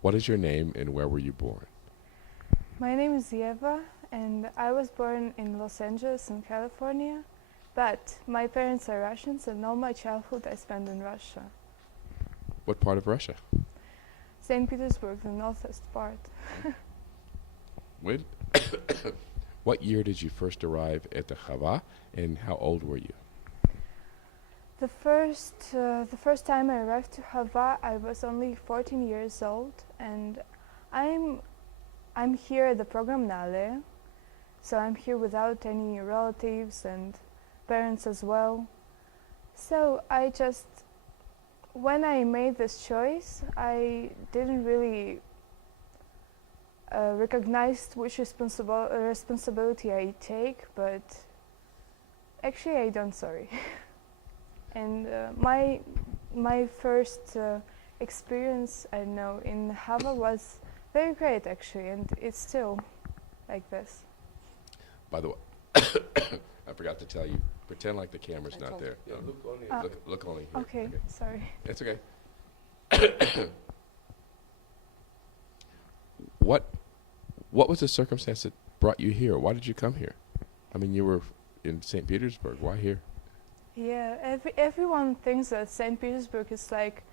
What is your name and where were you born? My name is Eva, and I was born in Los Angeles, in California, but my parents are Russians, and all my childhood I spent in Russia. What part of Russia? St. Petersburg, the northwest part. When? What year did you first arrive at the Chava, and how old were you? The first time I arrived to Hava, I was only 14 years old, and I'm I'm here at the program Nale, so I'm here without any relatives and parents as well. So when I made this choice, I didn't really recognize which responsibility I take, but actually I don't. Sorry. And my first experience, I know, in Hava was very great actually, and it's still like this. By the way, I forgot to tell you, pretend like the camera's not there. Yeah, look only. Ah, Look only here. okay, sorry. It's okay. What what was the circumstance that brought you here? Why did you come here? I mean, you were in St. Petersburg. Why here? Yeah, everyone thinks that St. Petersburg is like,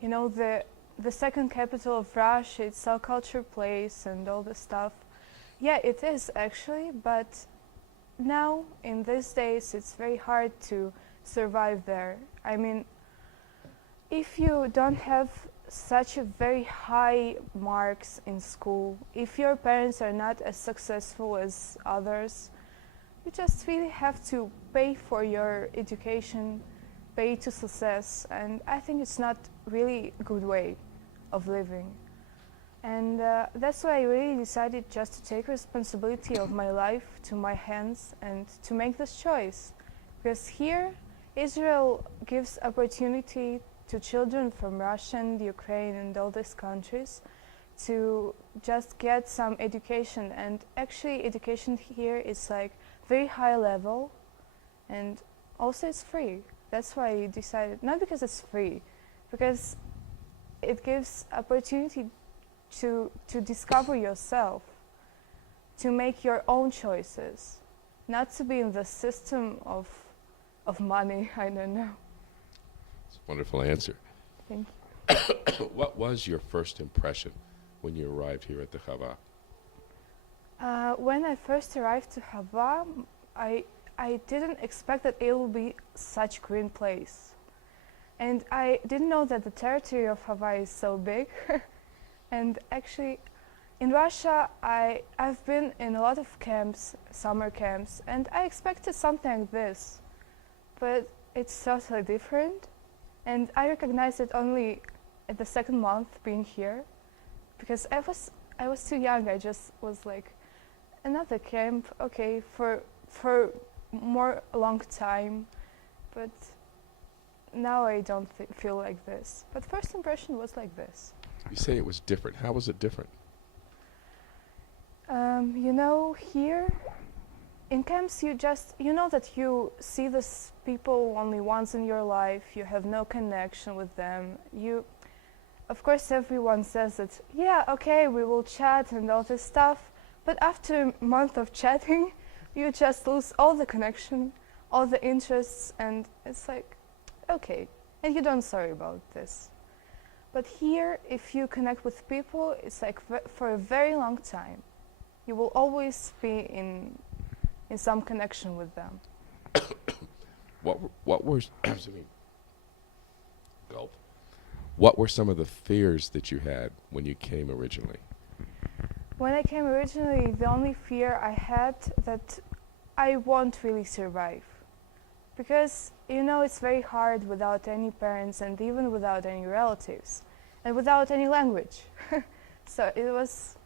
the second capital of Russia. It's a culture place and all this stuff. Yeah, it is actually, but now in these days it's very hard to survive there. I mean, if you don't have such a very high marks in school, if your parents are not as successful as others, you just really have to pay for your education, pay to success, and I think it's not really a good way of living. And that's why I really decided just to take responsibility of my life to my hands and to make this choice. Because here, Israel gives opportunity to children from Russia and Ukraine and all these countries to just get some education. And actually, education here is like very high level, and also it's free. That's why I decided, not because it's free, because it gives opportunity to discover yourself, to make your own choices, not to be in the system of money. I don't know. It's a wonderful answer. Thank What was your first impression when you arrived here at the Chava? you. When I first arrived to Hava, I didn't expect that it will be such green place. And I didn't know that the territory of Hava is so big. And actually, in Russia, I've been in a lot of camps, summer camps, and I expected something like this. But it's totally different. And I recognized it only at the second month being here, because I was too young. I just was like, another camp, okay, for more long time, but now I don't feel like this. But first impression was like this. You say it was different. How was it different? Here in camps, you know that you see these people only once in your life. You have no connection with them. Of course, everyone says that, yeah, okay, we will chat and all this stuff. But after a month of chatting, you just lose all the connection, all the interests, and it's like, okay, and you don't sorry about this. But here, if you connect with people, it's like for a very long time. You will always be in some connection with them. What were excuse me, gulp. What were some of the fears that you had when you came originally? When I came originally, the only fear I had that I won't really survive. Because, it's very hard without any parents and even without any relatives and without any language. So it was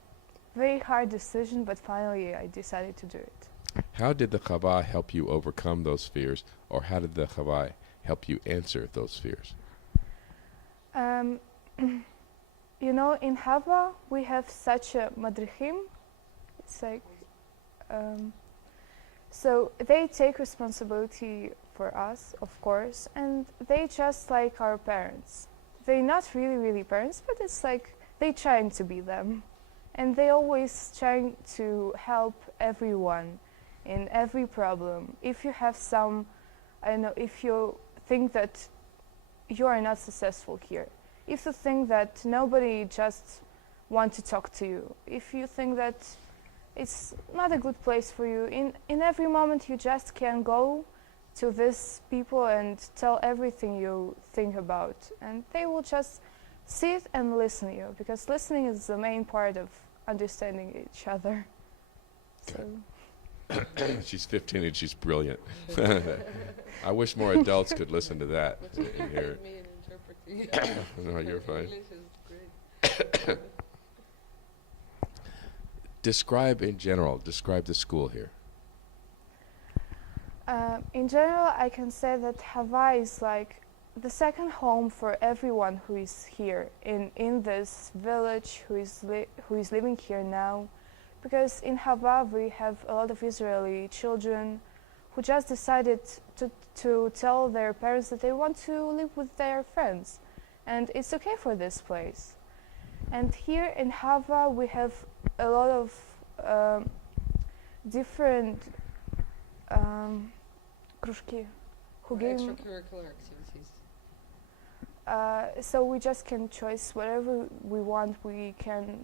a very hard decision, but finally I decided to do it. How did the Chava help you overcome those fears, or how did the Chava help you answer those fears? Um, in Hava, we have such a madrichim. It's like, so they take responsibility for us, of course, and they just like our parents. They're not really, really parents, but it's like they trying to be them, and they always trying to help everyone in every problem. If you have some, I don't know, if you think that you are not successful here, if you think that nobody just want to talk to you, if you think that it's not a good place for you, in every moment you just can go to these people and tell everything you think about, and they will just sit and listen to you, because listening is the main part of understanding each other. So. She's 15 and she's brilliant. I wish more adults could listen to that But you and hear me in interpreting. No, you're fine. English is great. Describe in general, describe the school here. In general, I can say that Hawaii is like the second home for everyone who is here in this village, who is living here now, because in Hawaii we have a lot of Israeli children who just decided to tell their parents that they want to live with their friends, and it's okay for this place. And here in Hawaii we have a lot of different кружки who give Extracurricular activities. so we just can choose whatever we want. We can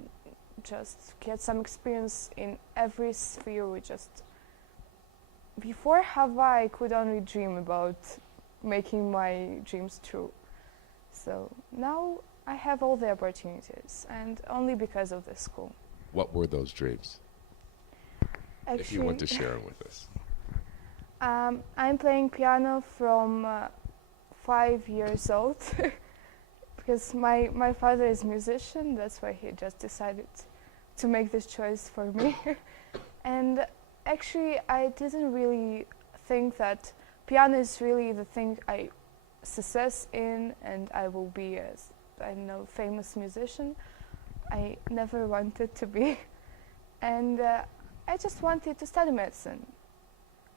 just get some experience in every sphere. We just, before Hawaii, I could only dream about making my dreams true. So now I have all the opportunities, and only because of the school. What were those dreams? Actually, If you want to share them with us. I'm playing piano from 5 years old because my father is a musician. That's why he just decided to make this choice for me. And actually, I didn't really think that piano is really the thing I success in, and I will be a, I don't know, famous musician. I never wanted to be, and I just wanted to study medicine.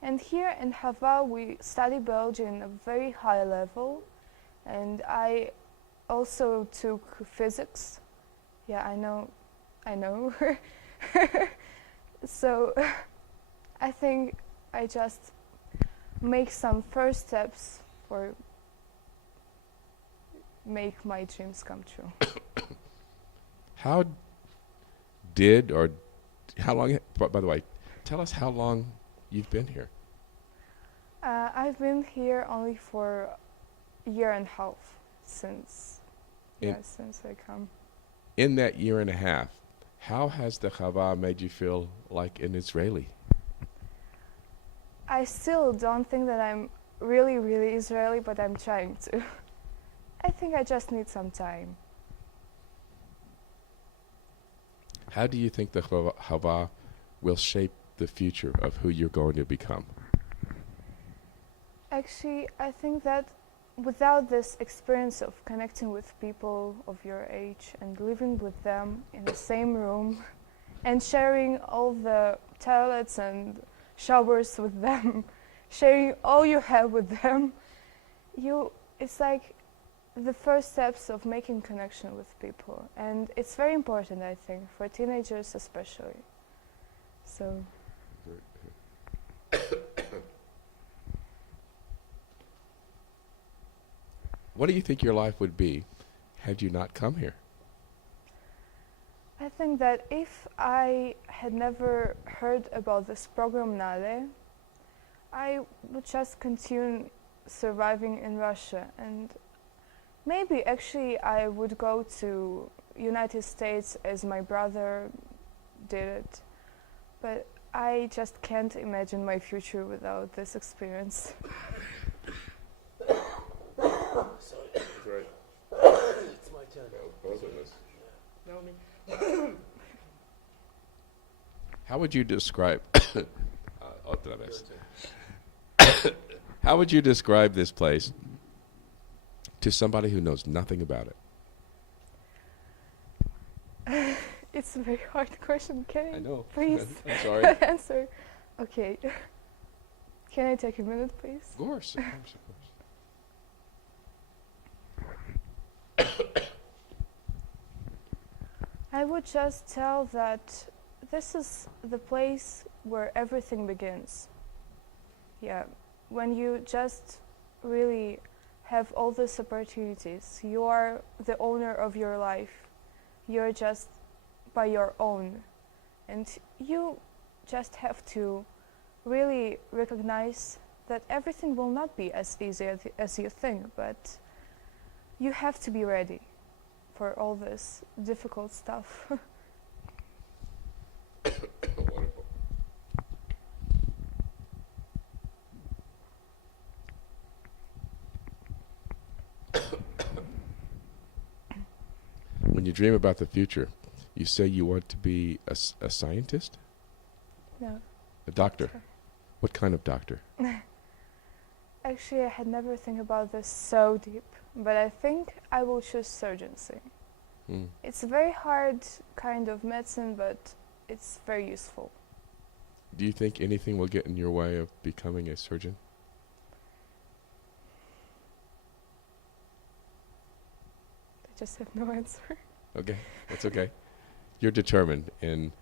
And here in Hawaii, we study biology in a very high level, and I also took physics. Yeah, I know. So I think I just make some first steps for make my dreams come true. How did or how long, by the way, tell us how long you've been here. I've been here only for a year and a half since I come. In that year and a half, how has the Chava made you feel like an Israeli? I still don't think that I'm really Israeli, but I'm trying to. I think I just need some time. How do you think the Chava will shape the future of who you're going to become? Actually, I think that without this experience of connecting with people of your age and living with them in the same room and sharing all the toilets and showers with them, sharing all you have with them, it's like the first steps of making connection with people. And it's very important, I think, for teenagers especially. So. What do you think your life would be had you not come here? I think that if I had never heard about this program NALE, I would just continue surviving in Russia, and maybe actually I would go to United States as my brother did it, but I just can't imagine my future without this experience. Sorry. That's right. It's my turn. Both of us. Now me. How would you describe otra vez. How would you describe this place to somebody who knows nothing about it? It's a very hard question. Can I know. please I'm sorry. answer? Okay. Can I take a minute, please? Of course, of course, of course. I would just tell that this is the place where everything begins. Yeah, when you just really have all these opportunities, you are the owner of your life. You're just by your own. And you just have to really recognize that everything will not be as easy as you think, but you have to be ready for all this difficult stuff. Wonderful. When you dream about the future, you say you want to be a scientist? No. A doctor? What kind of doctor? Actually, I had never think about this so deep, but I think I will choose surgeoncy. Mm. It's a very hard kind of medicine, but it's very useful. Do you think anything will get in your way of becoming a surgeon? I just have no answer. Okay, that's okay. You're determined, and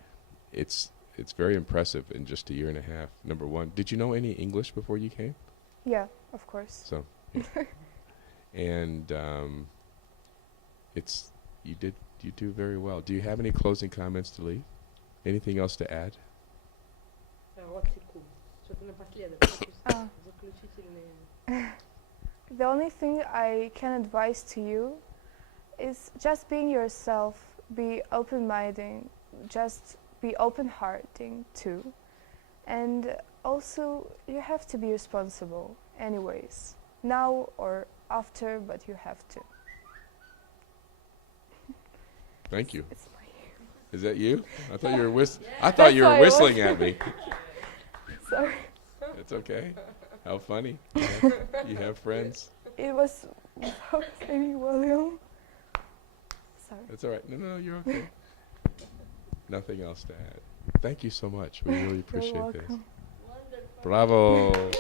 it's very impressive in just a year and a half. Number one, did you know any English before you came? Yeah, of course. So, yeah. And you do very well. Do you have any closing comments to leave? Anything else to add? The only thing I can advise to you is just being yourself, be open-minded, just be open-hearted too. And also, you have to be responsible anyways, now or after, but you have to. Thank you. It's my Is that you? I thought you were I thought you were That's why I whistling was- at me. Sorry. It's okay. How funny. You have friends. It was without any volume. Sorry. That's all right. No, you're okay. Nothing else to add. Thank you so much. We really appreciate You're this. welcome. Bravo.